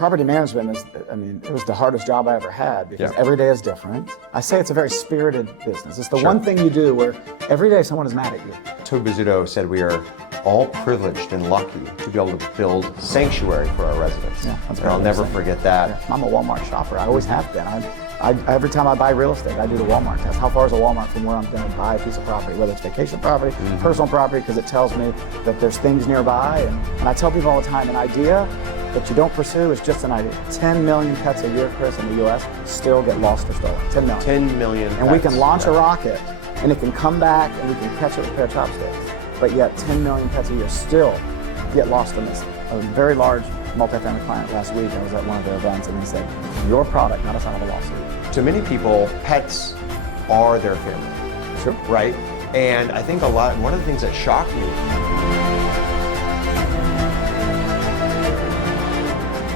Property management is, it was the hardest job I ever had because every day is different. I say it's a very spirited business. It's the one thing you do where every day someone is mad at you. Tobe Bizzuto said we are all privileged and lucky to be able to build sanctuary for our residents. Yeah, that's and I'll never forget that. Yeah. I'm a Walmart shopper. I always have been. Every time I buy real estate, I do the Walmart test. How far is a Walmart from where I'm going to buy a piece of property, whether it's vacation property, personal property, because it tells me that there's things nearby. And I tell people all the time, an idea that you don't pursue is just an idea. 10 million pets a year, Chris, in the U.S. still get lost or stolen. 10 million. 10 million And we can launch a rocket, and it can come back, and we can catch it with a pair of chopsticks. But yet 10 million pets a year still get lost in this. A very large multifamily client last week, I was at one of their events, and he said, your product got us out of a lawsuit. To many people, pets are their family. Sure. Right? And I think one of the things that shocked me.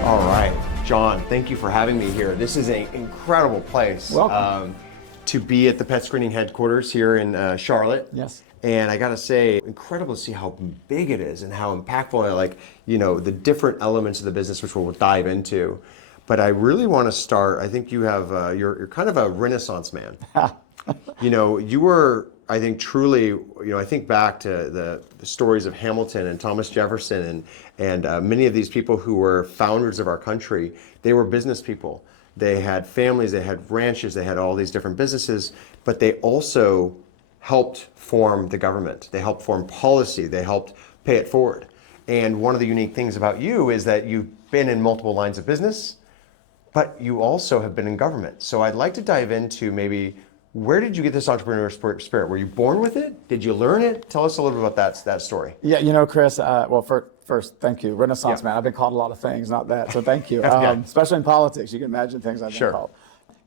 All right, John, thank you for having me here. This is an incredible place. Welcome. To be at the pet screening headquarters here in Charlotte. Yes. And I gotta say, incredible to see how big it is and how impactful, the different elements of the business, which we'll dive into. But I really want to start, I think you have, you're kind of a Renaissance man. You were, I think, truly, I think back to the stories of Hamilton and Thomas Jefferson and many of these people who were founders of our country. They were business people. They had families, they had ranches, they had all these different businesses, but they also helped form the government. They helped form policy. They helped pay it forward. And one of the unique things about you is that you've been in multiple lines of business, but you also have been in government. So I'd like to dive into maybe, where did you get this entrepreneurial spirit? Were you born with it? Did you learn it? Tell us a little bit about that story. Yeah, Chris, first, thank you. Renaissance man. I've been called a lot of things, not that, so thank you. Especially in politics, you can imagine things I've been called.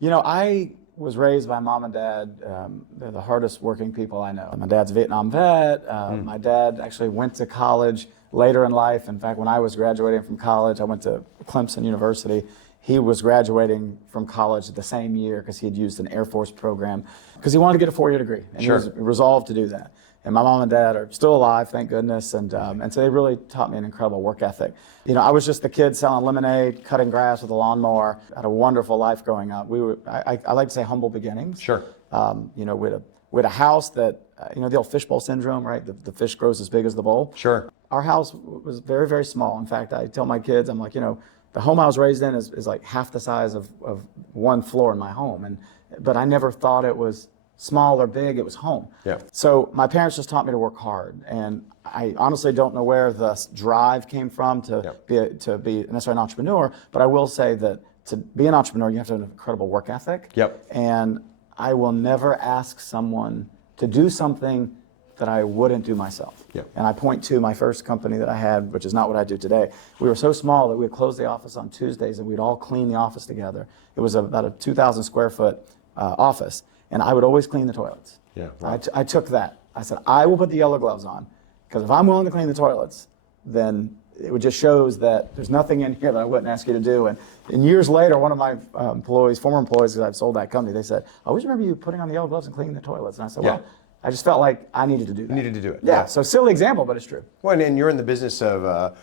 I was raised by mom and dad. They're the hardest working people I know. My dad's a Vietnam vet. My dad actually went to college later in life. In fact, when I was graduating from college, I went to Clemson University. He was graduating from college the same year because he had used an Air Force program because he wanted to get a 4-year degree. And he was resolved to do that. And my mom and dad are still alive, thank goodness. And so they really taught me an incredible work ethic. I was just the kid selling lemonade, cutting grass with a lawnmower. I had a wonderful life growing up. I like to say humble beginnings. Sure. We had a house that, the old fishbowl syndrome, right? The fish grows as big as the bowl. Sure. Our house was very, very small. In fact, I tell my kids, I'm like, the home I was raised in is like half the size of one floor in my home. But I never thought it was small or big, it was home. Yeah. So my parents just taught me to work hard. And I honestly don't know where the drive came from to be necessarily an entrepreneur, but I will say that to be an entrepreneur, you have to have an incredible work ethic. Yep. And I will never ask someone to do something that I wouldn't do myself. Yep. And I point to my first company that I had, which is not what I do today. We were so small that we would close the office on Tuesdays and we'd all clean the office together. It was about a 2,000 square foot office, and I would always clean the toilets. Yeah. Wow. I took that. I said, I will put the yellow gloves on, because if I'm willing to clean the toilets, then it just shows that there's nothing in here that I wouldn't ask you to do. And years later, one of my former employees, because I've sold that company, they said, I always remember you putting on the yellow gloves and cleaning the toilets. And I said, well, I just felt like I needed to do that. You needed to do it. Yeah. So silly example, but it's true. Well, and you're in the business of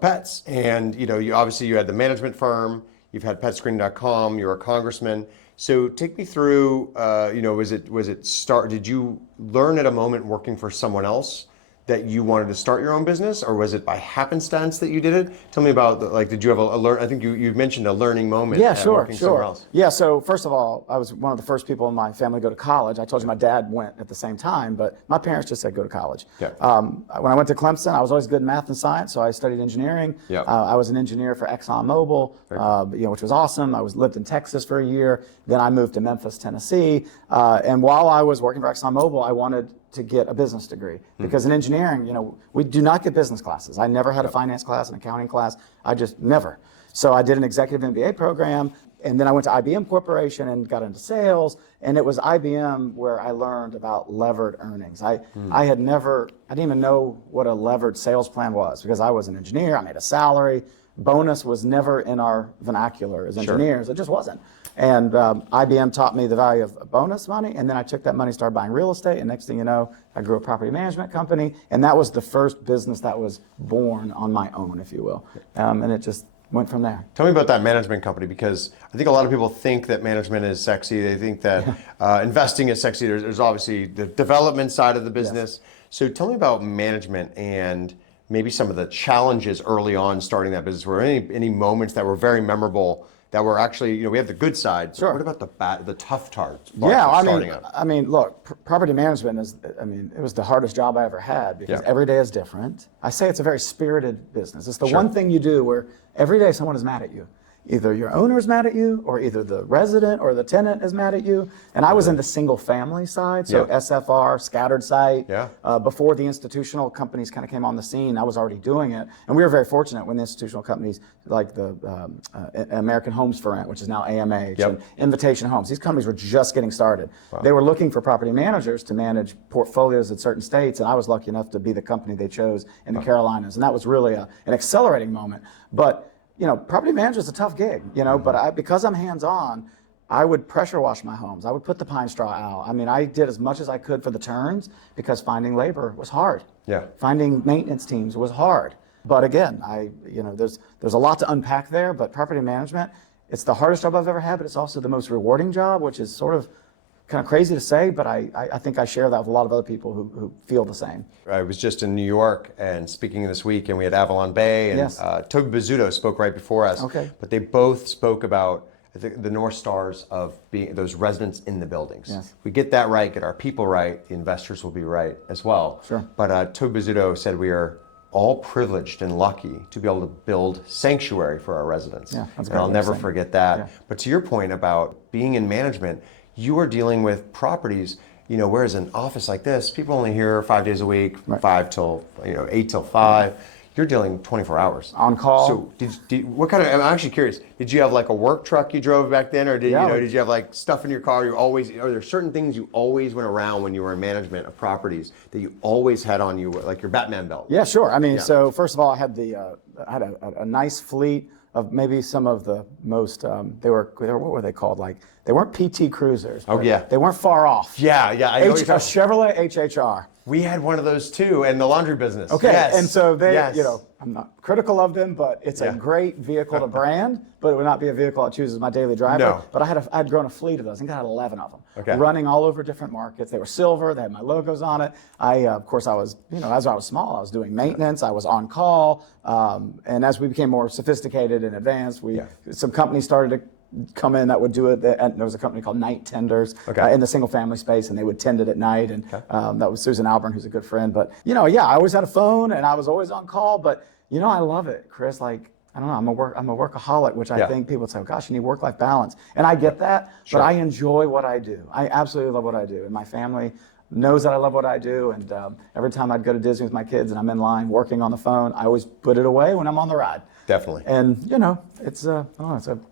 pets, and you obviously you had the management firm. You've had PetScreen.com. You're a congressman. So take me through. Did you learn at a moment working for someone else that you wanted to start your own business, or was it by happenstance that you did it? Tell me about, did you have a learn? I think you mentioned a learning moment. Yeah, sure. Somewhere else. Yeah, so first of all, I was one of the first people in my family to go to college. I told you my dad went at the same time, but my parents just said go to college. Yeah. When I went to Clemson, I was always good in math and science, so I studied engineering. Yeah. I was an engineer for ExxonMobil, which was awesome. I lived in Texas for a year. Then I moved to Memphis, Tennessee. And while I was working for ExxonMobil, I wanted to get a business degree, because in engineering, we do not get business classes. I never had a finance class, an accounting class. I just never. So I did an executive MBA program, and then I went to IBM Corporation and got into sales. And it was IBM where I learned about levered earnings. I didn't even know what a levered sales plan was, because I was an engineer. I made a salary. Bonus was never in our vernacular as engineers. It just wasn't. And IBM taught me the value of bonus money, and then I took that money, started buying real estate, and next thing you know, I grew a property management company, and that was the first business that was born on my own, if you will. And it just went from there. Tell me about that management company, because I think a lot of people think that management is sexy. They think that investing is sexy. There's obviously the development side of the business. Yes. So tell me about management and maybe some of the challenges early on starting that business. Were any moments that were very memorable that were actually, we have the good side. Sure. What about the tough parts? Yeah, starting up? I mean, look, property management it was the hardest job I ever had because every day is different. I say it's a very spirited business. It's the one thing you do where every day someone is mad at you. Either your owner is mad at you, or either the resident or the tenant is mad at you. And I was in the single family side, so SFR, scattered site. Yeah. Before the institutional companies kind of came on the scene, I was already doing it. And we were very fortunate when the institutional companies like the American Homes for Rent, which is now AMH, and Invitation Homes, these companies were just getting started. Wow. They were looking for property managers to manage portfolios in certain states, and I was lucky enough to be the company they chose in the Carolinas. And that was really an accelerating moment. But property manager is a tough gig, but because I'm hands-on, I would pressure wash my homes. I would put the pine straw out. I mean, I did as much as I could for the turns because finding labor was hard. Yeah. Finding maintenance teams was hard. But again, there's a lot to unpack there, but property management, it's the hardest job I've ever had, but it's also the most rewarding job, which is sort of kind of crazy to say, but I think I share that with a lot of other people who feel the same. I was just in New York and speaking this week, and we had Avalon Bay, and Toby Bizzuto spoke right before us. Okay. But they both spoke about the North Stars of being those residents in the buildings. Yes. We get that right, get our people right, the investors will be right as well. Sure. But Toby Bizzuto said we are all privileged and lucky to be able to build sanctuary for our residents. Yeah, that's and I'll never forget that. Yeah. But to your point about being in management, you are dealing with properties, whereas an office like this, people only here 5 days a week, 8 till 5. You're dealing 24 hours. On call. So what kind of, I'm actually curious, did you have like a work truck you drove back then, or did you have like stuff in your car? Are there certain things you always went around when you were in management of properties that you always had on you, like your Batman belt? Yeah, sure. I mean, so first of all, I had a nice fleet of maybe some of the most, what were they called? Like, they weren't PT Cruisers. Oh, yeah. They weren't far off. Yeah. I know a Chevrolet HHR. We had one of those too in the laundry business. Okay, and so they, I'm not critical of them, but it's a great vehicle to brand, but it would not be a vehicle I choose as my daily driver. No. But I had grown a fleet of those. I think I had 11 of them, running all over different markets. They were silver. They had my logos on it. Of course, I was, as I was small, I was doing maintenance. I was on call, and as we became more sophisticated and advanced, some companies started to come in that would do it. And there was a company called Night Tenders in the single family space, and they would tend it at night. And that was Susan Alburn, who's a good friend. But I always had a phone, and I was always on call. But I love it, Chris. Like, I don't know, I'm a workaholic, which I think people say, oh, gosh, you need work-life balance, and I get that. But I enjoy what I do. I absolutely love what I do, and my family knows that I love what I do. And every time I'd go to Disney with my kids, and I'm in line working on the phone, I always put it away when I'm on the ride. Definitely. And it's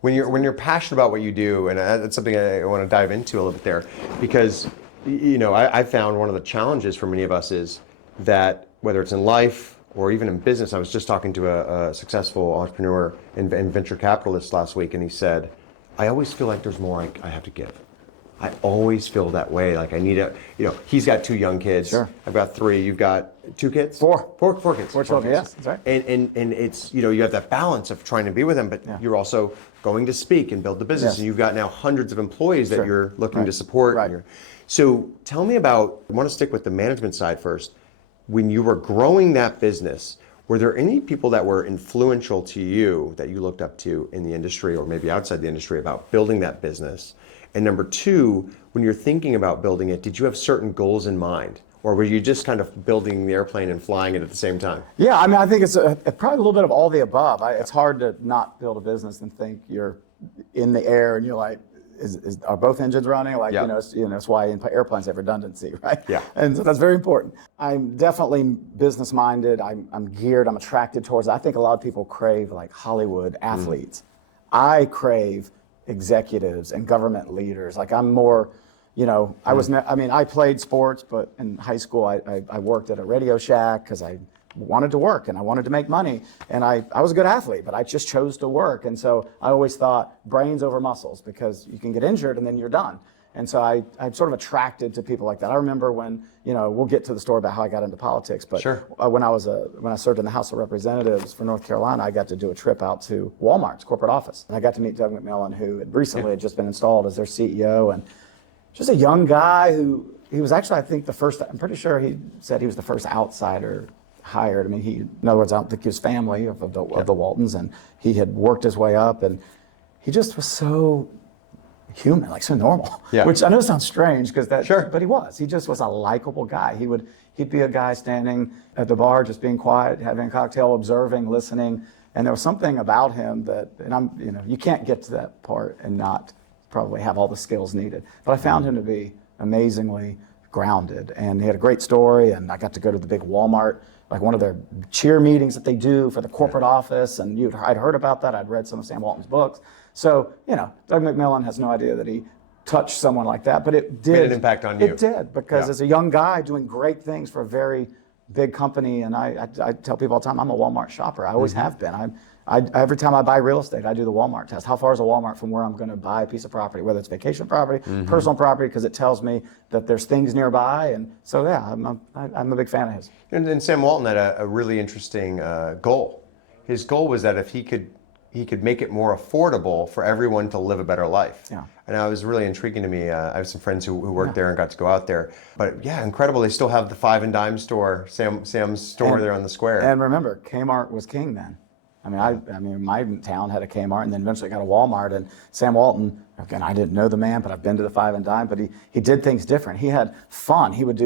when you're passionate about what you do, and that's something I want to dive into a little bit there, because I found one of the challenges for many of us is that whether it's in life or even in business, I was just talking to a successful entrepreneur and venture capitalist last week, and he said, I always feel like there's more I have to give. I always feel that way. Like I need he's got 2 young kids. Sure. I've got 3. You've got 2 kids? 4 kids. 4 children, yes, that's right. And it's, you have that balance of trying to be with them, but you're also going to speak and build the business. And you've got now hundreds of employees that you're looking to support. Right. So tell me about, I want to stick with the management side first. When you were growing that business, were there any people that were influential to you that you looked up to in the industry or maybe outside the industry about building that business? And number 2, when you're thinking about building it, did you have certain goals in mind? Or were you just kind of building the airplane and flying it at the same time? Yeah, I mean, I think it's probably a little bit of all the above. It's hard to not build a business and think you're in the air and you're like, are both engines running? Like, it's why in airplanes have redundancy, right? Yeah. And so that's very important. I'm definitely business minded. I'm geared. I'm attracted towards it. I think a lot of people crave like Hollywood athletes. I crave executives and government leaders. Like I'm more, I played sports, but in high school I worked at a Radio Shack because I wanted to work and I wanted to make money. And I was a good athlete, but I just chose to work. And so I always thought brains over muscles because you can get injured and then you're done. And so I'm sort of attracted to people like that. I remember when, we'll get to the story about how I got into politics, but Sure. when I served in the House of Representatives for North Carolina, I got to do a trip out to Walmart's corporate office. And I got to meet Doug McMillon, who had recently had just been installed as their CEO. And just a young guy he was actually, I think, I'm pretty sure he said he was the first outsider hired. I mean, in other words, I don't think he was family of the Waltons, and he had worked his way up, and he just was so human, like so normal. Yeah. Which I know sounds strange Sure. but he was. He just was a likable guy. He'd be a guy standing at the bar, just being quiet, having a cocktail, observing, listening, and there was something about him you can't get to that part and not probably have all the skills needed. But I found him to be amazingly grounded, and he had a great story, and I got to go to the big Walmart, like one of their cheer meetings that they do for the corporate office, and I'd heard about that. I'd read some of Sam Walton's books. So, Doug McMillon has no idea that he touched someone like that, but it did. Made an impact on you. It did, because as a young guy doing great things for a very big company, and I tell people all the time, I'm a Walmart shopper. I always have been. Every time I buy real estate, I do the Walmart test. How far is a Walmart from where I'm going to buy a piece of property, whether it's vacation property, personal property, because it tells me that there's things nearby. And so, yeah, I'm a big fan of his. And Sam Walton had a really interesting goal. His goal was that if he could make it more affordable for everyone to live a better life. Yeah. And it was really intriguing to me. I have some friends who worked there and got to go out there. But yeah, incredible. They still have the 5 and dime store, Sam's store there on the square. And remember, Kmart was king then. I mean, my town had a Kmart, and then eventually got a Walmart. And Sam Walton, again, I didn't know the man, but I've been to the 5 and dime. But he did things different. He had fun. He would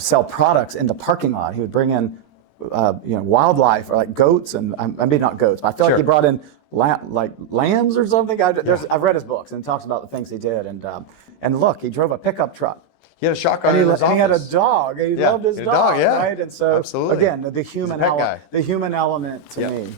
sell products in the parking lot. He would bring in wildlife, or like goats, and I mean not goats, but I feel like he brought in like lambs or something. I've read his books, and it talks about the things he did. And look, he drove a pickup truck. He had a shotgun in his office. And he had a dog. He loved his dog, right? And so, absolutely. Again, the human element to me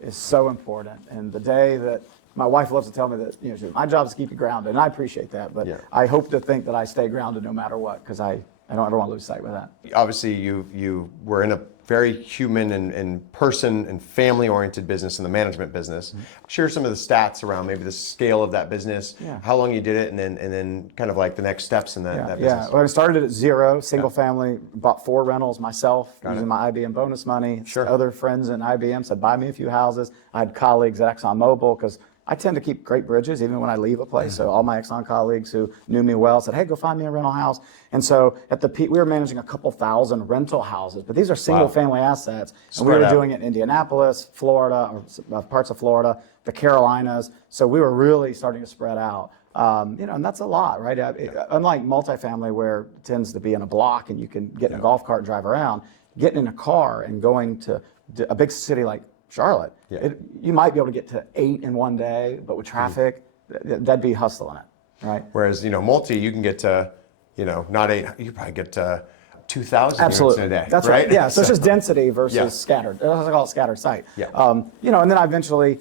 is so important. And the day that my wife loves to tell me that, my job is to keep you grounded, and I appreciate that. But I hope to think that I stay grounded no matter what, because I don't ever want to lose sight with that. Obviously, you were in a very human and person and family-oriented business in the management business. Share some of the stats around maybe the scale of that business, how long you did it, and then kind of like the next steps in that business. Well, I started at 0, single family, bought 4 rentals myself, using my IBM bonus money. Other friends in IBM said, buy me a few houses. I had colleagues at ExxonMobil, because I tend to keep great bridges even when I leave a place. So all my Exxon colleagues who knew me well said, hey, go find me a rental house. And so at the peak, we were managing a couple thousand rental houses, but these are single family assets. And we were doing it in Indianapolis, Florida, or parts of Florida, the Carolinas. So we were really starting to spread out. And that's a lot, right? Unlike multifamily, where it tends to be in a block and you can get in a golf cart and drive around, getting in a car and going to a big city like Charlotte, you might be able to get to 8 in one day, but with traffic, that'd be hustling it, right? Whereas, multi, you can get to, not 8, you probably get to 2,000 units in a day. That's right. Yeah, so it's just density versus scattered. That's called scattered site. Yeah. And then I eventually,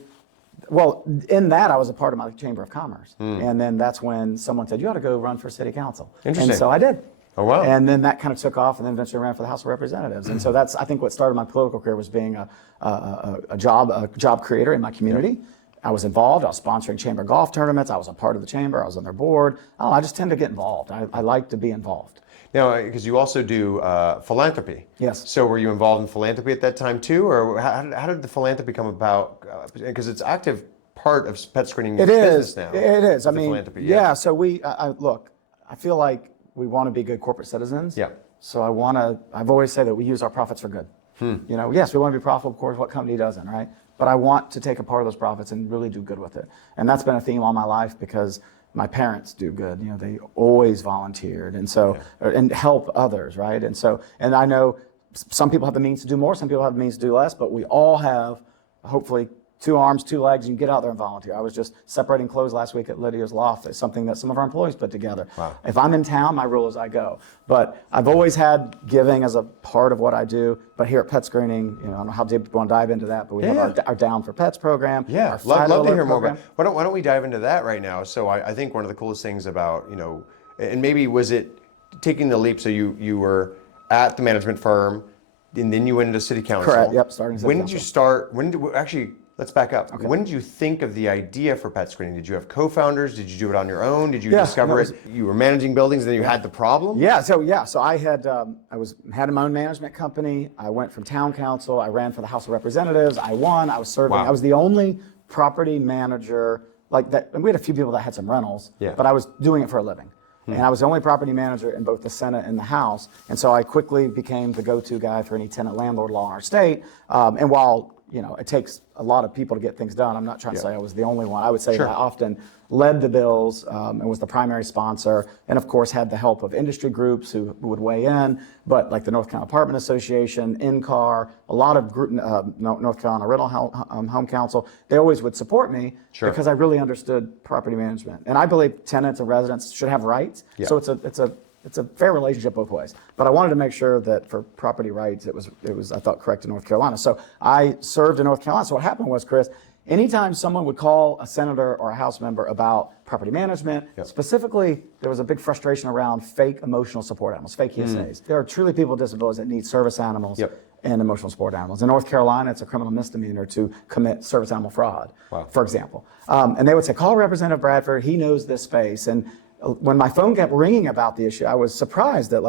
in that I was a part of my Chamber of Commerce. And then that's when someone said, you ought to go run for city council. Interesting. And so I did. Oh, wow. And then that kind of took off, and then eventually ran for the House of Representatives. And so that's, I think, what started my political career, was being a job creator in my community. I was involved. I was sponsoring chamber golf tournaments. I was a part of the chamber. I was on their board. I just tend to get involved. I like to be involved. Now, because you also do philanthropy. Yes. So were you involved in philanthropy at that time too, or how did the philanthropy come about? Because it's active part of pet screening business now. It is. I mean, philanthropy. So look, I feel like we want to be good corporate citizens. Yeah. So I've always said that we use our profits for good. Yes, we want to be profitable, of course, what company doesn't, right? But I want to take a part of those profits and really do good with it. And that's been a theme all my life, because my parents do good. They always volunteered, and so and help others, right? And I know some people have the means to do more, some people have the means to do less, but we all have, hopefully, 2 arms, 2 legs, and get out there and volunteer. I was just separating clothes last week at Lydia's Loft. It's something that some of our employees put together. Wow. If I'm in town, my rule is I go. But I've always had giving as a part of what I do. But here at Pet Screening, I don't know how deep we want to dive into that, but we have our Down for Pets program. Yeah, love to hear more about it. Why don't we dive into that right now? So I think one of the coolest things about, and maybe was it taking the leap, so you were at the management firm, and then you went into city council. Correct, yep, starting city council. When did you start, let's back up. When did you think of the idea for pet screening? Did you have co-founders? Did you do it on your own? Did you discover it? You were managing buildings and then you had the problem? So I had had my own management company. I went from town council. I ran for the House of Representatives. I won. I was serving. Wow. I was the only property manager like that. And we had a few people that had some rentals, but I was doing it for a living. And I was the only property manager in both the Senate and the House. And so I quickly became the go-to guy for any tenant landlord law in our state. And while it takes a lot of people to get things done, I'm not trying to say I was the only one. I would say that I often led the bills and was the primary sponsor, and of course had the help of industry groups who would weigh in, but like the North Carolina Apartment Association, NCAR, a lot of group, North Carolina Rental Home Council, they always would support me because I really understood property management. And I believe tenants and residents should have rights, so it's a fair relationship both ways. But I wanted to make sure that for property rights, it was I thought correct in North Carolina. So I served in North Carolina. So what happened was, Chris, anytime someone would call a senator or a House member about property management, specifically, there was a big frustration around fake emotional support animals, fake ESAs. There are truly people with disabilities that need service animals and emotional support animals. In North Carolina, it's a criminal misdemeanor to commit service animal fraud, for example. And they would say, call Representative Bradford, he knows this space. And when my phone kept ringing about the issue, I was surprised at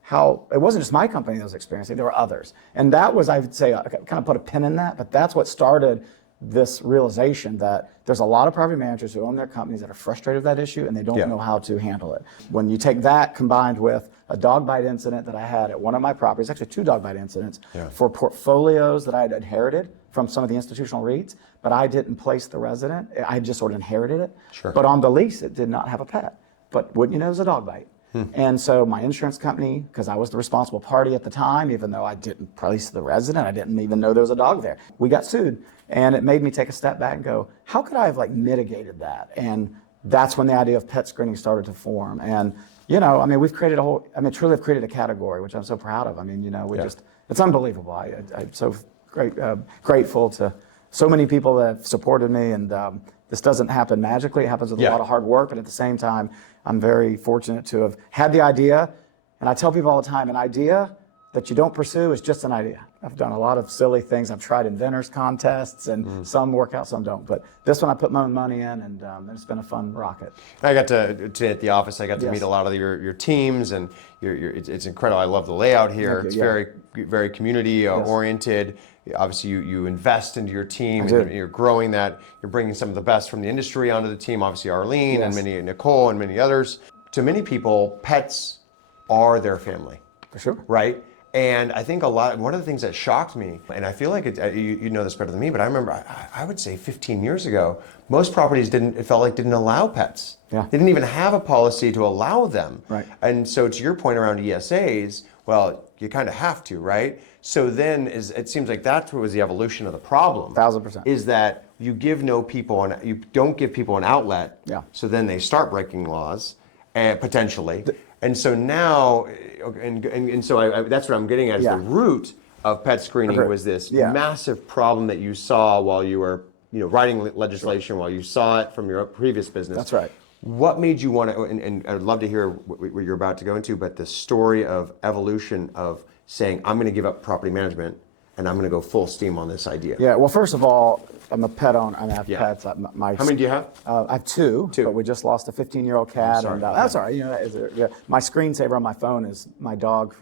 how it wasn't just my company that was experiencing, there were others. And that was, I would say, I kind of put a pin in that, but that's what started this realization that there's a lot of property managers who own their companies that are frustrated with that issue and they don't know how to handle it. When you take that combined with a dog bite incident that I had at one of my properties, actually 2 dog bite incidents for portfolios that I had inherited from some of the institutional REITs, but I didn't place the resident. I just sort of inherited it. But on the lease, it did not have a pet. But wouldn't you know, it was a dog bite. And so my insurance company, because I was the responsible party at the time, even though I didn't place the resident, I didn't even know there was a dog there. We got sued. And it made me take a step back and go, how could I have mitigated that? And that's when the idea of pet screening started to form. And, we've created truly have created a category, which I'm so proud of. It's unbelievable. I'm so grateful to so many people that have supported me. And this doesn't happen magically. It happens with a lot of hard work. But at the same time, I'm very fortunate to have had the idea. And I tell people all the time, an idea that you don't pursue is just an idea. I've done a lot of silly things. I've tried inventors contests, and some work out, some don't. But this one I put my own money in, and it's been a fun rocket. I got to at the office. I got to meet a lot of your teams, and it's incredible. I love the layout here. It's very very community oriented. Obviously, you invest into your team, and you're growing that. You're bringing some of the best from the industry onto the team. Obviously, Arlene and Nicole and many others. To many people, pets are their family. For sure. Right. And I think one of the things that shocked me, and I feel like you know this better than me, but I remember I would say 15 years ago, most properties didn't allow pets. They didn't even have a policy to allow them. Right. And so to your point around ESAs, well, you kind of have to, right? So then it seems like that was the evolution of the problem. 1000%. Is that you don't give people an outlet. So then they start breaking laws, potentially. And so now, that's what I'm getting at, is the root of pet screening was this massive problem that you saw while you were writing legislation, while you saw it from your previous business. That's right. What made you want to, and I'd love to hear what you're about to go into, but the story of evolution of saying, I'm going to give up property management and I'm going to go full steam on this idea. Yeah, well, first of all, I'm a pet owner. I have pets. How many do you have? I have two, but we just lost a 15-year-old cat. That's all right. My screensaver on my phone is my dog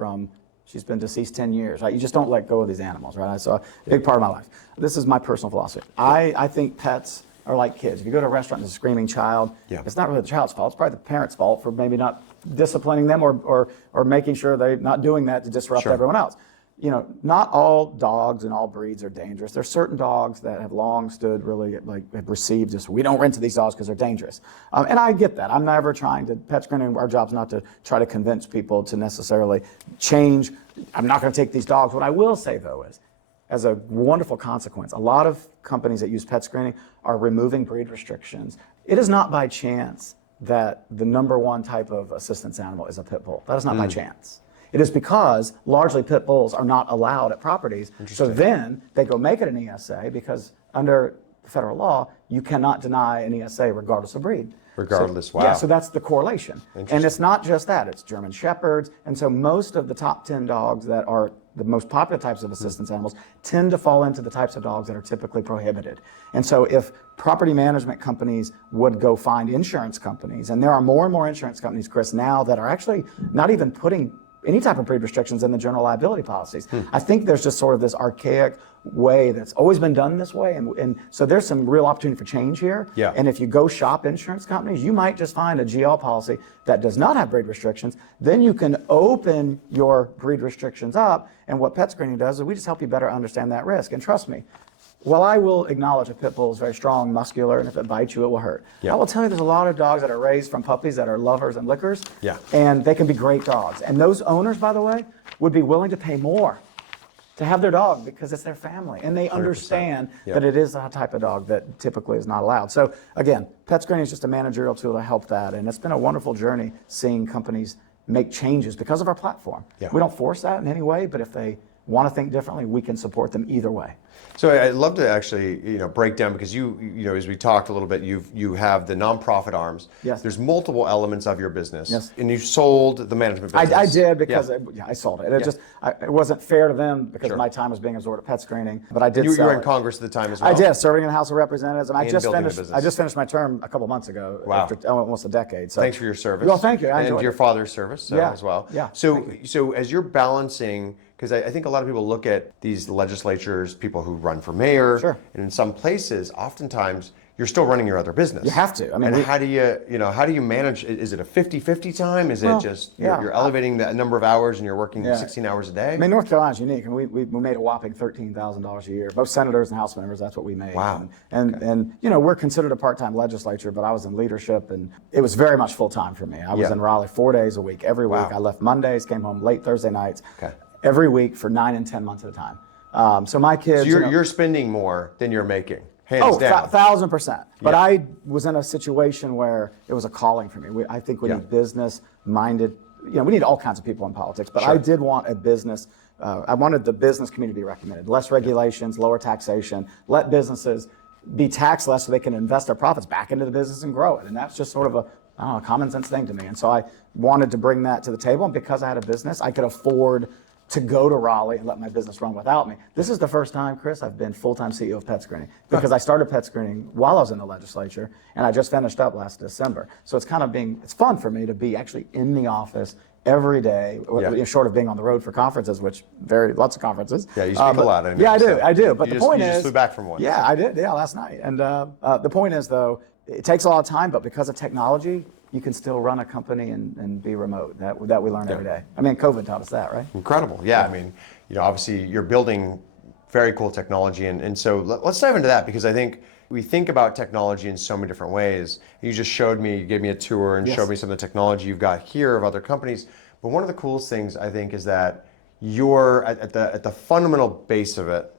she's been deceased 10 years. Right? You just don't let go of these animals, right? So a big part of my life. This is my personal philosophy. I think pets are like kids. If you go to a restaurant and there's a screaming child, it's not really the child's fault. It's probably the parent's fault for maybe not disciplining them or making sure they're not doing that to disrupt everyone else. Not all dogs and all breeds are dangerous. There's certain dogs that have long stood really have received this. We don't rent to these dogs because they're dangerous. And I get that. I'm never trying to pet screening. Our job's not to try to convince people to necessarily change. I'm not going to take these dogs. What I will say though is, as a wonderful consequence, a lot of companies that use pet screening are removing breed restrictions. It is not by chance that the number one type of assistance animal is a pit bull. That is not by chance. It is because largely pit bulls are not allowed at properties. So then they go make it an ESA because under federal law, you cannot deny an ESA regardless of breed. Wow. Yeah, so that's the correlation. And it's not just that, it's German Shepherds. And so most of the top 10 dogs that are the most popular types of assistance animals, tend to fall into the types of dogs that are typically prohibited. And so if property management companies would go find insurance companies, and there are more and more insurance companies, Chris, now that are actually not even putting any type of breed restrictions in the general liability policies. I think there's just sort of this archaic way that's always been done this way, and so there's some real opportunity for change here. Yeah. And if you go shop insurance companies, you might just find a GL policy that does not have breed restrictions. Then you can open your breed restrictions up, and what pet screening does is we just help you better understand that risk. And trust me, while I will acknowledge a pit bull is very strong, muscular, and if it bites you, it will hurt. Yeah. I will tell you there's a lot of dogs that are raised from puppies that are lovers and lickers, Yeah. and they can be great dogs. And those owners, by the way, would be willing to pay more to have their dog because it's their family, and they understand Yep. that it is a type of dog that typically is not allowed. So again, pet screening is just a managerial tool to help that, and it's been a wonderful journey seeing companies make changes because of our platform. Yeah. We don't force that in any way, but if they want to think differently, we can support them either way. So I'd love to actually, break down, because you as we talked a little bit, you have the nonprofit arms. Yes. There's multiple elements of your business. Yes. And you sold the management business. I did because Yeah. I sold it. It wasn't fair to them because Sure. my time was being absorbed at pet screening. But I did You sell were in it. Congress at the time as well. I did, serving in the House of Representatives, and I And just building the finished. business. I just finished my term a couple months ago. Wow. After almost a decade. So Thanks for your service. Well, thank you. I and enjoyed your it. father's service Yeah. as well. Yeah. So as you're balancing, because I think a lot of people look at these legislatures, people who run for mayor, Sure. and in some places, oftentimes you're still running your other business. You have to. I mean, and how do you manage? Is it a 50-50 time? Is Well, it just yeah. you're elevating the number of hours and you're working Yeah. 16 hours a day? I mean, North Carolina's unique, and we made a whopping $13,000 a year. Both senators and House members, that's what we made. Wow. And we're considered a part-time legislature, but I was in leadership, and it was very much full-time for me. I was Yeah. in Raleigh 4 days a week, every week. Wow. I left Mondays, came home late Thursday nights, Okay. every week for 9 and 10 months at a time. So my kids. So you're spending more than you're making, hands Oh, down. 1,000%. But Yeah. I was in a situation where it was a calling for me. I think we Yeah. need business-minded, we need all kinds of people in politics, but Sure. I did want a business, I wanted the business community to be recommended. Less regulations, lower taxation, let businesses be taxed less so they can invest their profits back into the business and grow it. And that's just sort of a common sense thing to me. And so I wanted to bring that to the table, and because I had a business, I could afford to go to Raleigh and let my business run without me. This is the first time, Chris, I've been full-time CEO of Pet Screening, because I started Pet Screening while I was in the legislature, and I just finished up last December. So it's it's fun for me to be actually in the office every day, Yeah. short of being on the road for conferences, which lots of conferences. Yeah, you speak a lot, I know, Yeah, so I do. But you the just- point you is, just flew back from one. Yeah, I did. Yeah, last night. And the point is, though, it takes a lot of time, but because of technology, you can still run a company and be remote. That we learn every day. I mean, COVID taught us that, right? Incredible. Yeah. I mean, obviously you're building very cool technology. And so let's dive into that, because I think we think about technology in so many different ways. You just you gave me a tour and Yes. showed me some of the technology you've got here of other companies. But one of the coolest things, I think, is that you're at the fundamental base of it,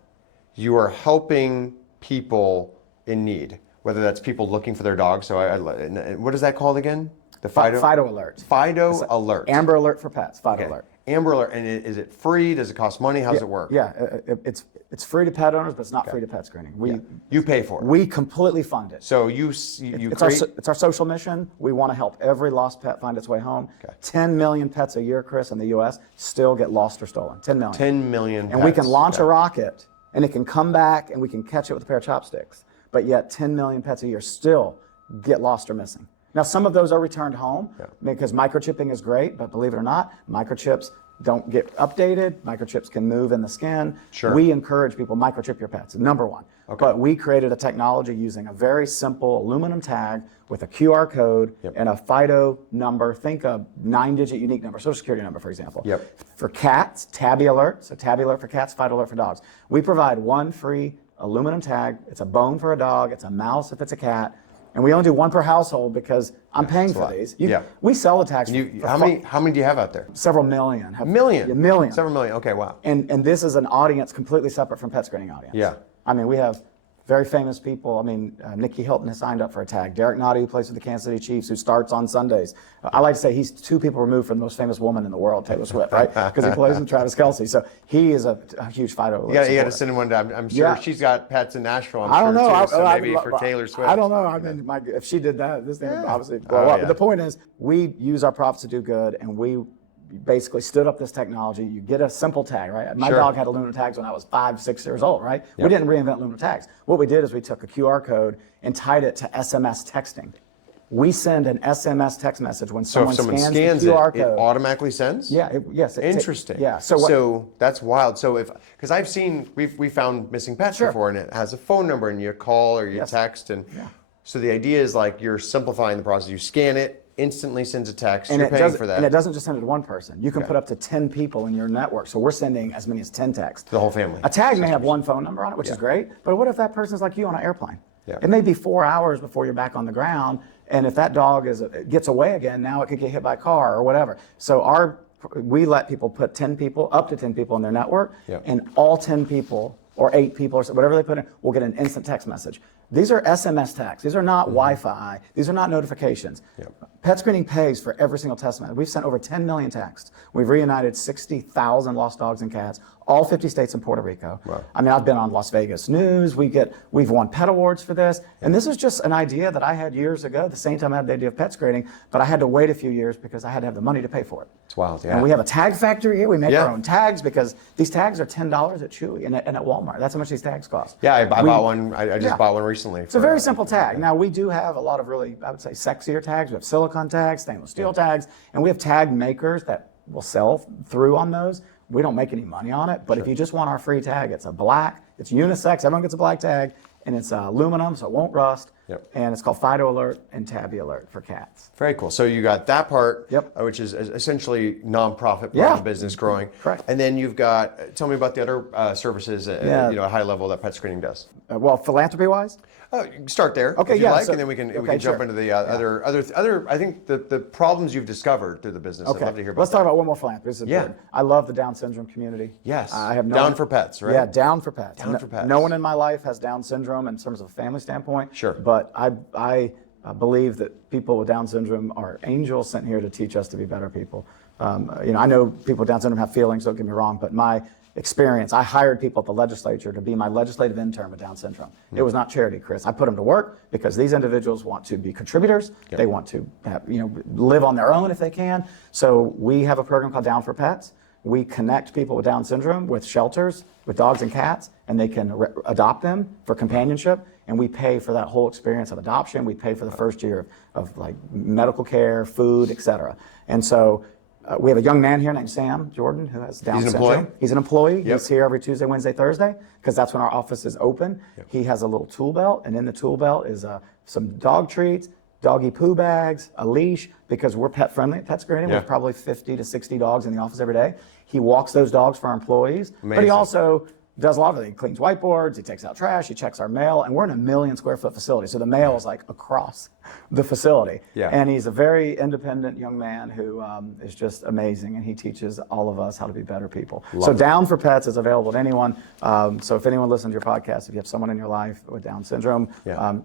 you are helping people in need, whether that's people looking for their dog. So what is that called again? The Fido Alert. Fido Alert. Amber Alert for pets. Fido Okay. Alert. Amber Alert. And is it free? Does it cost money? How does it work? Yeah, it's free to pet owners, but it's not free to Pet Screening. You pay for it. We completely fund it. So you create. It's our social mission. We want to help every lost pet find its way home. Okay. 10 million pets a year, Chris, in the U.S. still get lost or stolen. 10 million. 10 million And we pets. can launch Okay. a rocket, and it can come back, and we can catch it with a pair of chopsticks. But yet 10 million pets a year still get lost or missing. Now, some of those are returned home because microchipping is great, but believe it or not, microchips don't get updated. Microchips can move in the skin. Sure. We encourage people, microchip your pets, number one. Okay. But we created a technology using a very simple aluminum tag with a QR code and a Fido number. Think a 9-digit unique number, Social Security number, for example. Yep. For cats, Tabby Alert. So Tabby Alert for cats, Fido Alert for dogs. We provide one free aluminum tag. It's a bone for a dog. It's a mouse if it's a cat. And we only do one per household because I'm paying for these. We sell the tags. How many do you have out there? Several million. Million? Yeah, million. Several million. Okay, wow. And this is an audience completely separate from Pet Screening audience. Yeah. I mean, we have very famous people. I mean, Nikki Hilton has signed up for a tag. Derek Nottie, who plays for the Kansas City Chiefs, who starts on Sundays. I like to say he's 2 people removed from the most famous woman in the world, Taylor Swift, right? Because he plays with Travis Kelce. So he is a huge Fido. You got to send him one down. I'm sure she's got pets in Nashville. I don't know. Too, so maybe for Taylor Swift. I don't know. I mean, if she did that, this thing would obviously blow up. But the point is, we use our profits to do good, and we basically stood up this technology. You get a simple tag, right? My Sure. dog had aluminum tags when I was 5, 6 years old, right? We didn't reinvent aluminum tags. What we did is we took a QR code and tied it to SMS texting. We send an SMS text message when So if someone someone scans scans the QR it, it code. automatically sends? Yeah, yes. Interesting. Yeah. So that's wild. So because I've seen, we found missing pets Sure. before, and it has a phone number, and you call or you Yes. text, and Yeah. so the idea is like you're simplifying the process. You scan it, instantly sends a text. And you're it paying doesn't, for that. and it doesn't just send it to one person. You can put up to 10 people in your network. So we're sending as many as 10 texts. The whole family. A tag may have one phone number on it, which is great. But what if that person's like you on an airplane? Yeah. It may be 4 hours before you're back on the ground. And if that dog gets away again, now it could get hit by a car or whatever. So we let people put 10 people, up to 10 people in their network, and all 10 people or 8 people or whatever they put in will get an instant text message. These are SMS tags. These are not Wi-Fi. These are not notifications. Pet Screening pays for every single text message. We've sent over 10 million texts. We've reunited 60,000 lost dogs and cats, all 50 states and Puerto Rico. Wow. I mean, I've been on Las Vegas News. We've won pet awards for this. And this is just an idea that I had years ago, the same time I had the idea of pet screening, but I had to wait a few years because I had to have the money to pay for it. It's wild, yeah. And we have a tag factory here. We make our own tags because these tags are $10 at Chewy and at Walmart. That's how much these tags cost. Yeah, I bought one. I just bought one recently. It's a very simple tag. Now, we do have a lot of really, I would say, sexier tags. We have silicone tags, stainless steel tags, and we have tag makers that will sell through on those. We don't make any money on it, but if you just want our free tag, it's a black, it's unisex, everyone gets a black tag, and it's aluminum, so it won't rust, and it's called Fido Alert and Tabby Alert for cats. Very cool. So you got that part, which is essentially nonprofit part of the business growing. Correct. And then you've got, tell me about the other services at a high level that pet screening does. Well, philanthropy-wise? You can start there, okay, if you like, so, and then we can jump into the other. I think the problems you've discovered through the business. Okay. I'd love to hear about. Let's talk about one more philanthropy. This is important. I love the Down syndrome community. Yes. I have Down for Pets, right? Yeah, Down for Pets. Down for Pets. No one in my life has Down syndrome in terms of a family standpoint. Sure. But I believe that people with Down syndrome are angels sent here to teach us to be better people. I know people with Down syndrome have feelings. Don't get me wrong, but my experience, I hired people at the legislature to be my legislative intern with Down syndrome. It was not charity, Chris. I put them to work because these individuals want to be contributors. They want to live on their own if they can. So we have a program called Down for Pets. We connect people with Down syndrome with shelters, with dogs and cats, and they can adopt them for companionship. And we pay for that whole experience of adoption. We pay for the first year of like medical care, food, et cetera. And so we have a young man here named Sam Jordan who has Down syndrome. Employee? He's an employee. He's here every Tuesday, Wednesday, Thursday because that's when our office is open. He has a little tool belt, and in the tool belt is some dog treats, doggy poo bags, a leash, because we're pet friendly at Pet Screening. We have probably 50 to 60 dogs in the office every day. He walks those dogs for our employees, but he also does a lot of it. He cleans whiteboards, he takes out trash, he checks our mail, and we're in a 1 million square foot facility. So the mail is like across the facility. And he's a very independent young man who is just amazing, and he teaches all of us how to be better people. So Down for Pets is available to anyone. So if anyone listens to your podcast, if you have someone in your life with Down syndrome,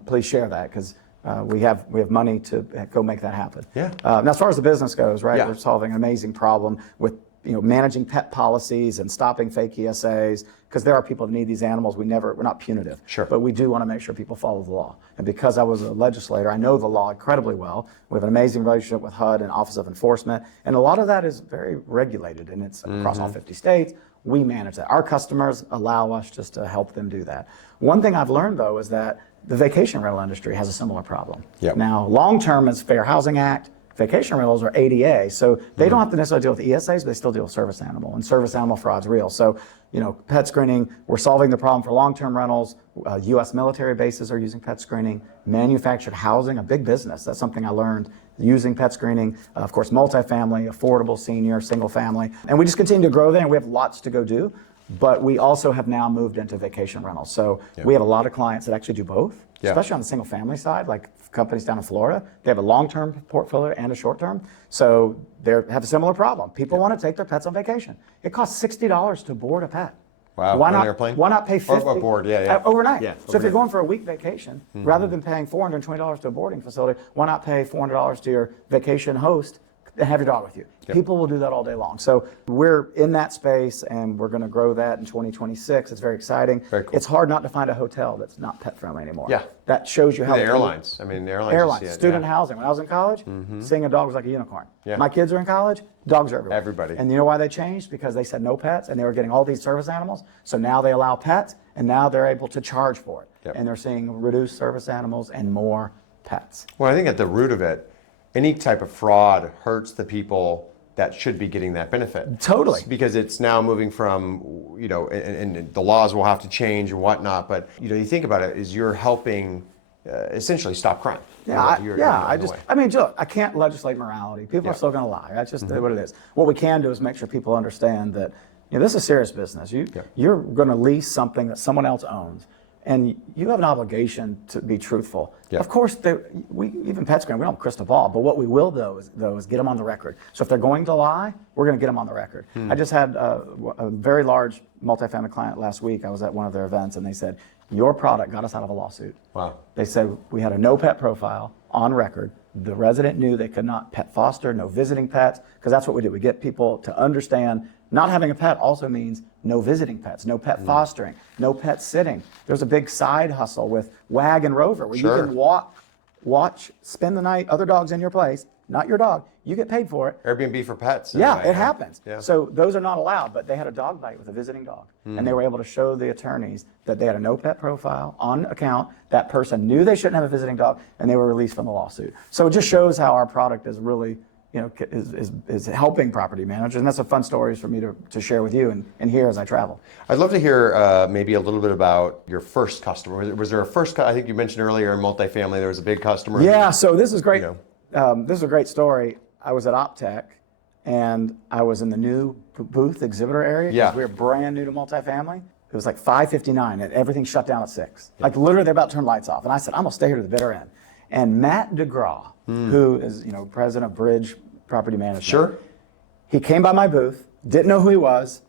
please share that because we have money to go make that happen. Now, as far as the business goes, right, we're solving an amazing problem with managing pet policies and stopping fake ESAs, because there are people that need these animals. We're not punitive, but we do want to make sure people follow the law. And because I was a legislator, I know the law incredibly well. We have an amazing relationship with HUD and Office of Enforcement, and a lot of that is very regulated, and it's across all 50 states. We manage that. Our customers allow us just to help them do that. One thing I've learned, though, is that the vacation rental industry has a similar problem. Now, long-term is Fair Housing Act. Vacation rentals are ADA, so they don't have to necessarily deal with ESAs, but they still deal with service animal, and service animal fraud's real. So, pet screening, we're solving the problem for long-term rentals. U.S. military bases are using pet screening. Manufactured housing, a big business. That's something I learned using pet screening. Of course, multifamily, affordable, senior, single family. And we just continue to grow there, and we have lots to go do. But we also have now moved into vacation rentals. So we have a lot of clients that actually do both, especially on the single family side, like companies down in Florida. They have a long-term portfolio and a short-term. So they have a similar problem. People want to take their pets on vacation. It costs $60 to board a pet. Wow, why on not, an airplane? Why not pay $50? Or aboard, overnight. So if you're going for a week vacation, rather than paying $420 to a boarding facility, why not pay $400 to your vacation host? and have your dog with you. People will do that all day long. So we're in that space, and we're going to grow that in 2026. It's very exciting. Very cool. It's hard not to find a hotel that's not pet friendly anymore. Yeah. That shows you how The airlines. I mean, the airlines. Airlines, you see it, student housing. When I was in college, seeing a dog was like a unicorn. Yeah. My kids are in college, dogs are everywhere. Everybody. And you know why they changed? Because they said no pets, and they were getting all these service animals. So now they allow pets, and now they're able to charge for it. Yep. And they're seeing reduced service animals and more pets. Well, I think at the root of it, any type of fraud hurts the people that should be getting that benefit. Totally. Because it's now moving from, and the laws will have to change and whatnot, but, you think about it, is you're helping essentially stop crime. Joe, I can't legislate morality. People are still going to lie. That's just what it is. What we can do is make sure people understand that this is serious business. You're going to lease something that someone else owns, and you have an obligation to be truthful. Yeah. Of course, even pet screen, we don't have a crystal ball, but what we will do is get them on the record. So if they're going to lie, we're going to get them on the record. I just had a very large multifamily client last week. I was at one of their events, and they said, your product got us out of a lawsuit. Wow. They said we had a no pet profile on record. The resident knew they could not pet foster, no visiting pets, because that's what we do. We get people to understand not having a pet also means no visiting pets, no pet fostering, no pet sitting. There's a big side hustle with Wag and Rover where you can watch, spend the night, other dogs in your place, not your dog. You get paid for it. Airbnb for pets. Yeah, it happens. Yeah. So those are not allowed, but they had a dog bite with a visiting dog. And they were able to show the attorneys that they had a no pet profile on account. That person knew they shouldn't have a visiting dog, and they were released from the lawsuit. So it just shows how our product is really, is helping property managers. And that's a fun stories for me to share with you and hear as I travel. I'd love to hear maybe a little bit about your first customer. Was there a first, I think you mentioned earlier in multifamily, there was a big customer. Yeah, so this is great. This is a great story. I was at OpTech, and I was in the new booth exhibitor area. Yeah. We were brand new to multifamily. It was like 5:59, and everything shut down at 6. Like literally, they're about to turn lights off. And I said, I'm gonna stay here to the bitter end. And Matt DeGraw, who is president of Bridge Property Management. Sure. He came by my booth, didn't know who he was.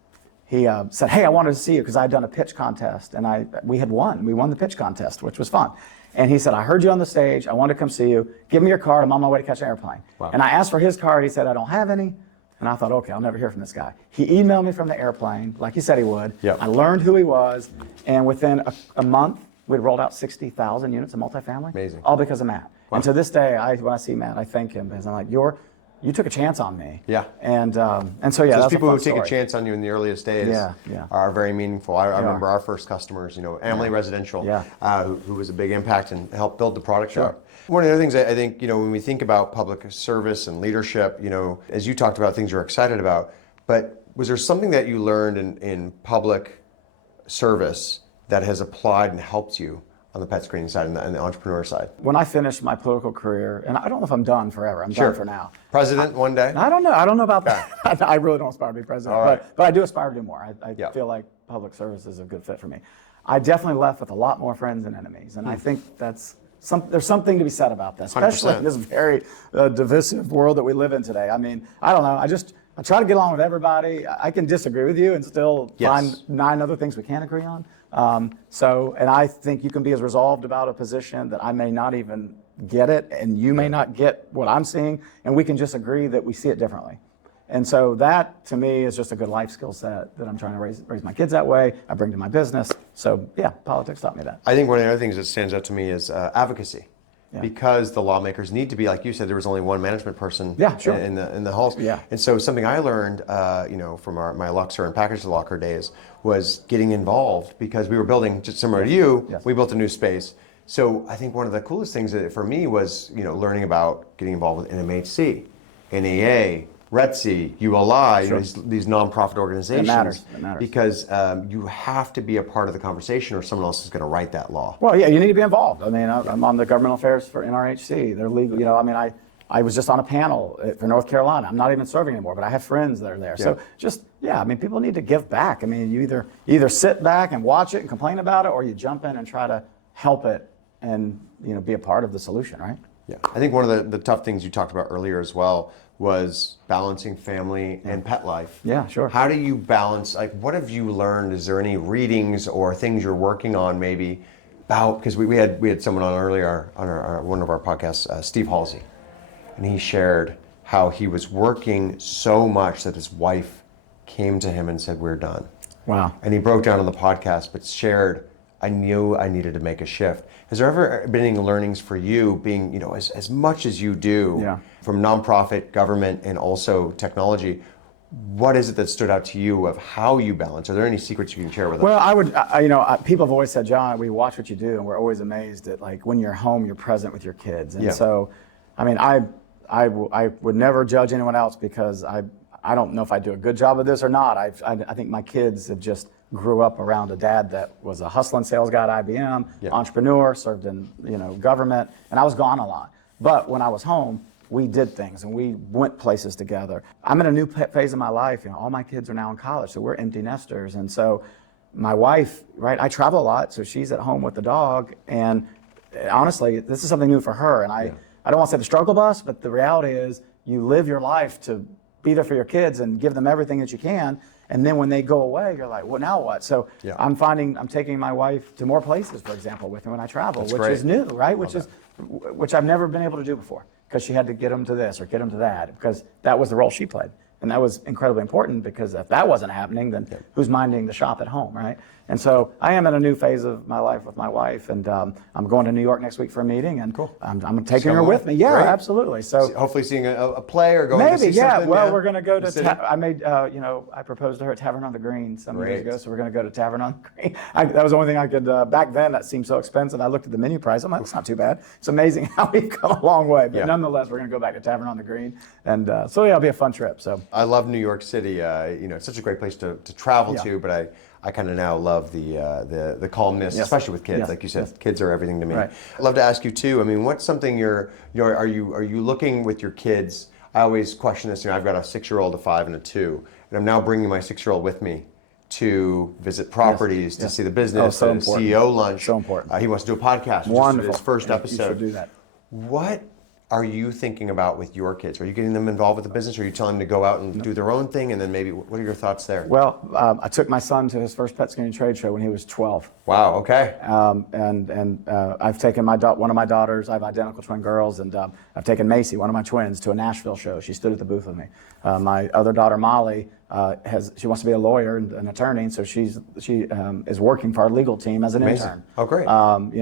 He said, hey, I wanted to see you because I had done a pitch contest, and we had won. We won the pitch contest, which was fun. And he said, I heard you on the stage. I wanted to come see you. Give me your card. I'm on my way to catch an airplane. Wow. And I asked for his card. He said, I don't have any. And I thought, okay, I'll never hear from this guy. He emailed me from the airplane, like he said he would. Yep. I learned who he was. And within a month, we'd rolled out 60,000 units of multifamily. Amazing. All because of Matt. Wow. And to this day, when I see Matt, I thank him because I'm like, you took a chance on me. Yeah. And so yeah, Those that's people a who fun take story. a chance on you in the earliest days are very meaningful. I remember our first customers, Emily Residential, who was a big impact and helped build the product out. One of the other things I think, when we think about public service and leadership, as you talked about things you're excited about, but was there something that you learned in public service that has applied and helped you on the pet screening side and the entrepreneur side? When I finished my political career, and I don't know if I'm done forever. I'm done for now. President one day? I don't know. I don't know about that. I really don't aspire to be president. All right. But I do aspire to do more. I feel like public service is a good fit for me. I definitely left with a lot more friends than enemies. And I think there's something to be said about that, especially 100%. in this very divisive world that we live in today. I mean, I don't know. I try to get along with everybody. I can disagree with you and still find 9 other things we can agree on. And I think you can be as resolved about a position that I may not even get it, and you may not get what I'm seeing, and we can just agree that we see it differently. And so that, to me, is just a good life skill set that I'm trying to raise my kids that way. I bring to my business. So yeah, politics taught me that. I think one of the other things that stands out to me is advocacy. Yeah. Because the lawmakers need to be, like you said, there was only one management person in the halls. Yeah. And so something I learned, from my Luxor and package locker days was getting involved because we were building, just similar to you, we built a new space. So I think one of the coolest things for me was, learning about getting involved with NMHC, NAA, RETC, ULI, these nonprofit organizations. It matters. Because you have to be a part of the conversation or someone else is going to write that law. Well, yeah, you need to be involved. I mean, I'm on the governmental affairs for NRHC. They're legal. I was just on a panel for North Carolina. I'm not even serving anymore, but I have friends that are there. Yeah. So people need to give back. I mean, you either sit back and watch it and complain about it, or you jump in and try to help it and be a part of the solution, right? Yeah, I think one of the tough things you talked about earlier as well was balancing family and pet life. Yeah, sure. How do you balance, what have you learned? Is there any readings or things you're working on maybe about, because we had someone on earlier on one of our podcasts, Steve Halsey, and he shared how he was working so much that his wife came to him and said, "We're done." Wow. And he broke down on the podcast, but shared, I knew I needed to make a shift. Has there ever been any learnings for you, being, as much as you do from nonprofit, government, and also technology? What is it that stood out to you of how you balance? Are there any secrets you can share with us? Well, people have always said, John, we watch what you do, and we're always amazed at, like, when you're home, you're present with your kids. And so, I mean, I would never judge anyone else, because I don't know if I do a good job of this or not. I think my kids have just grew up around a dad that was a hustling sales guy at IBM, entrepreneur, served in government, and I was gone a lot. But when I was home, we did things and we went places together. I'm in a new phase of my life. All my kids are now in college, so we're empty nesters. And so my wife, right, I travel a lot, so she's at home with the dog. And honestly, this is something new for her. And I don't want to say the struggle bus, but the reality is you live your life to be there for your kids and give them everything that you can. And then when they go away, you're like, well, now what? So I'm taking my wife to more places, for example, with me when I travel, which is new, right? Which I've never been able to do before, because she had to get them to this or get them to that, because that was the role she played. And that was incredibly important, because if that wasn't happening, then who's minding the shop at home, right? And so I am in a new phase of my life with my wife, and I'm going to New York next week for a meeting, and I'm taking her with me. Yeah, Great. Absolutely. So hopefully seeing a play or going to see something. Well, we're going to go to. I proposed to her at Tavern on the Green some years ago, so we're going to go to Tavern on the Green. That was the only thing I could. Back then, that seemed so expensive. I looked at the menu price. I'm like, it's not too bad. It's amazing how we've come a long way. But nonetheless, we're going to go back to Tavern on the Green, and it'll be a fun trip. So I love New York City. It's such a great place to travel to, but I kind of now love the calmness, especially with kids. Like you said, kids are everything to me. Right. I'd love to ask you too. I mean, what's something are you looking with your kids? I always question this. I've got a 6-year-old, a 5, and a 2, and I'm now bringing my 6-year-old with me to visit properties, to see the business, so important. CEO lunch. So important. He wants to do a podcast. Wonderful. His first episode. You should do that. What are you thinking about with your kids? Are you getting them involved with the business? Or are you telling them to go out and do their own thing? And then maybe, what are your thoughts there? Well, I took my son to his first pet screening trade show when he was 12. Wow, okay. And I've taken one of my daughters, I have identical twin girls, and I've taken Macy, one of my twins, to a Nashville show. She stood at the booth with me. My other daughter, Molly, she wants to be a lawyer and an attorney, and so she is working for our legal team as an intern. Oh, great.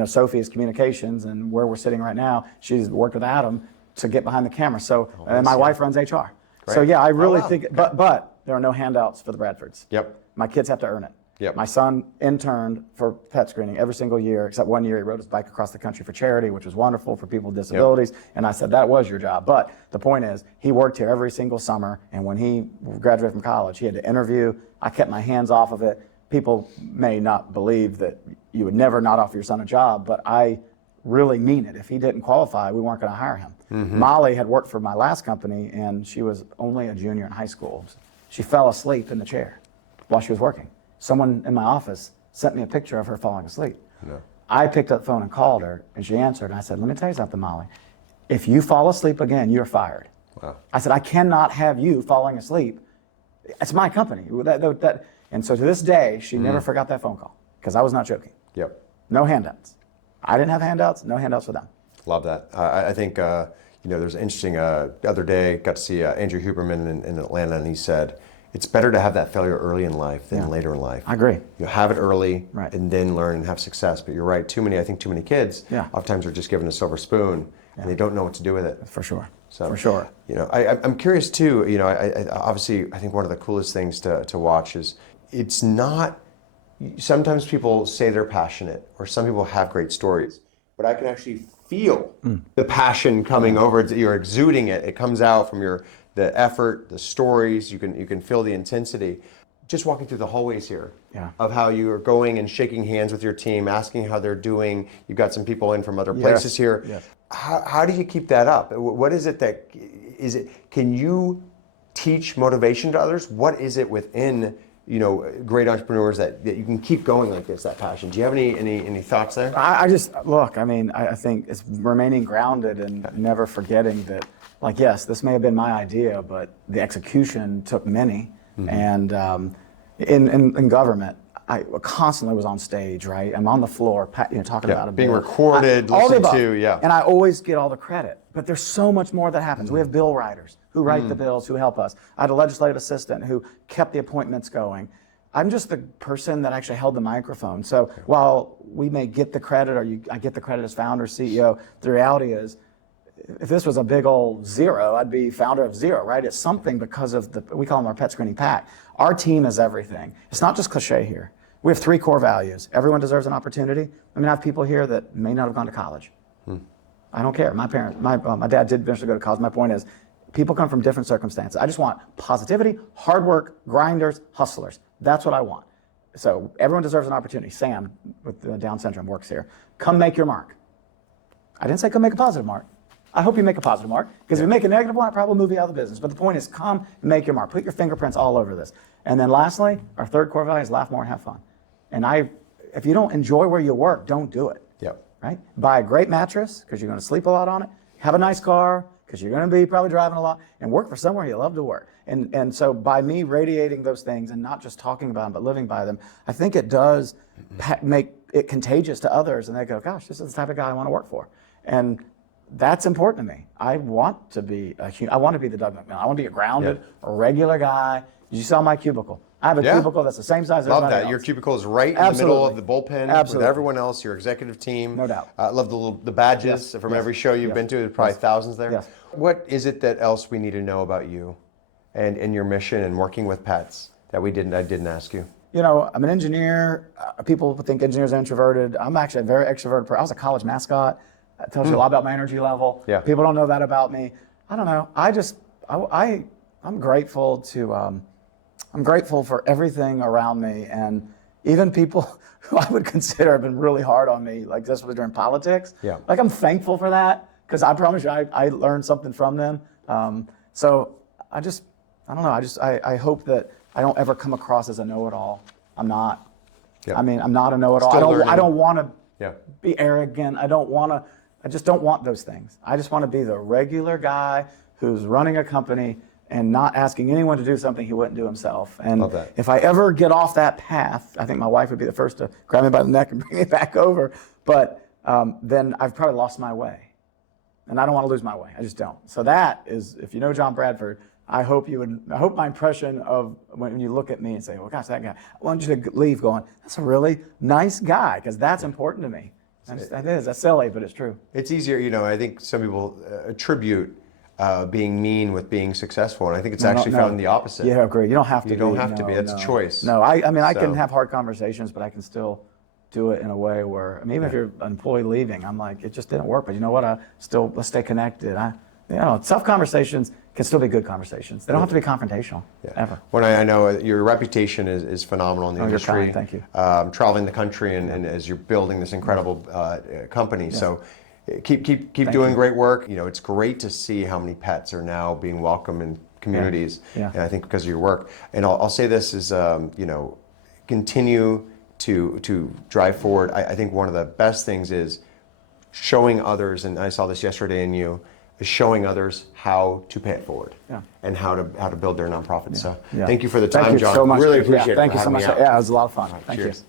Sophie is communications, and where we're sitting right now, she's worked with Adam to get behind the camera. So, and my wife runs HR. Great. So I really think, but there are no handouts for the Bradfords. Yep. My kids have to earn it. Yep. My son interned for pet screening every single year, except one year he rode his bike across the country for charity, which was wonderful for people with disabilities. Yep. And I said, that was your job. But the point is, he worked here every single summer, and when he graduated from college, he had to interview. I kept my hands off of it. People may not believe that you would never not offer your son a job, but I really mean it. If he didn't qualify, we weren't going to hire him. Mm-hmm. Molly had worked for my last company, and she was only a junior in high school. She fell asleep in the chair while she was working. Someone in my office sent me a picture of her falling asleep. No. I picked up the phone and called her, and she answered, and I said, let me tell you something, Molly. If you fall asleep again, you're fired. Wow. I said, I cannot have you falling asleep. It's my company. And so to this day, she never forgot that phone call, because I was not joking. Yep. No handouts. I didn't have handouts, no handouts for them. Love that. I think, there's an interesting, the other day, got to see Andrew Huberman in Atlanta, and he said, it's better to have that failure early in life than later in life. I agree. You have it early and then learn and have success. But you're right, too many kids oftentimes are just given a silver spoon and they don't know what to do with it. For sure. So, for sure. I'm curious too, obviously I think one of the coolest things to watch is it's not, sometimes people say they're passionate or some people have great stories, but I can actually feel the passion coming over. You're exuding it. It comes out from the effort, the stories. You can feel the intensity. Just walking through the hallways here of how you are going and shaking hands with your team, asking how they're doing. You've got some people in from other places here. Yes. How do you keep that up? What is it that is it? Can you teach motivation to others? What is it within great entrepreneurs that you can keep going like this, that passion? Do you have any thoughts there? I think it's remaining grounded and never forgetting that, like, yes, this may have been my idea, but the execution took many. Mm-hmm. And in government, I constantly was on stage, right? I'm on the floor, talking about a being bill. recorded, listened to, And I always get all the credit. But there's so much more that happens. Mm-hmm. We have bill writers who who write the bills, who help us. I had a legislative assistant who kept the appointments going. I'm just the person that actually held the microphone. So while we may get the credit, or I get the credit as founder, CEO, the reality is, if this was a big old zero, I'd be founder of zero, right? It's something because of we call them our pet screening pack. Our team is everything. It's not just cliche here. We have 3 core values. Everyone deserves an opportunity. I have people here that may not have gone to college. I don't care. My dad did eventually go to college. My point is, people come from different circumstances. I just want positivity, hard work, grinders, hustlers. That's what I want. So everyone deserves an opportunity. Sam, with Down syndrome, works here. Come make your mark. I didn't say come make a positive mark. I hope you make a positive mark, because if you make a negative one, I probably move you out of the business. But the point is, come and make your mark. Put your fingerprints all over this. And then lastly, our 3rd core value is laugh more and have fun. And if you don't enjoy where you work, don't do it. Yep. Right? Buy a great mattress, because you're going to sleep a lot on it. Have a nice car, because you're going to be probably driving a lot, and work for somewhere you love to work. And so by me radiating those things and not just talking about them, but living by them, I think it does make it contagious to others, and they go, gosh, this is the type of guy I want to work for. And that's important to me. I want to be I want to be the Doug McMillan. I want to be a grounded, a regular guy. You saw my cubicle. I have a cubicle that's the same size as everybody else. Your cubicle is right in the middle of the bullpen with everyone else, your executive team. No doubt. I love the badges from every show you've been to. There's probably thousands there. Yes. What is it that else we need to know about you and your mission and working with pets that I didn't ask you? I'm an engineer. People think engineers are introverted. I'm actually a very extroverted person. I was a college mascot. That tells you a lot about my energy level. Yeah. People don't know that about me. I don't know. I'm grateful I'm grateful for everything around me, and even people who I would consider have been really hard on me, like this was during politics. Yeah. Like, I'm thankful for that, because I promise you I learned something from them. So I don't know. I hope that I don't ever come across as a know-it-all. I'm not. Yeah. I'm not a know-it-all. I don't want to be arrogant. I just don't want those things. I just want to be the regular guy who's running a company and not asking anyone to do something he wouldn't do himself. And if I ever get off that path, I think my wife would be the first to grab me by the neck and bring me back over. But then I've probably lost my way. And I don't want to lose my way. I just don't. So that is, if you know John Bradford, I hope my impression of when you look at me and say, well, gosh, that guy, I want you to leave going, that's a really nice guy, because that's important to me. That's silly, but it's true. It's easier, I think some people attribute being mean with being successful, and I think it's actually found the opposite. Yeah, I agree. You don't have to. You don't have to be. That's a choice. No, I can have hard conversations, but I can still do it in a way where, even if you're an employee leaving, I'm like, it just didn't work. But you know what? Let's stay connected. Tough conversations can still be good conversations. They don't have to be confrontational, ever. When I know your reputation is phenomenal in the industry. You're kind. Thank you. Traveling the country and as you're building this incredible company. Yes. So keep doing great work. It's great to see how many pets are now being welcome in communities. Yeah. And I think because of your work. And I'll say this is, continue to drive forward. I think one of the best things is showing others, and I saw this yesterday in you, is showing others how to pay it forward and how to build their nonprofit. So thank you for the time, John. Thank you so much. Really appreciate it. Thank you so much. Yeah, it was a lot of fun. Right, Thank cheers. you.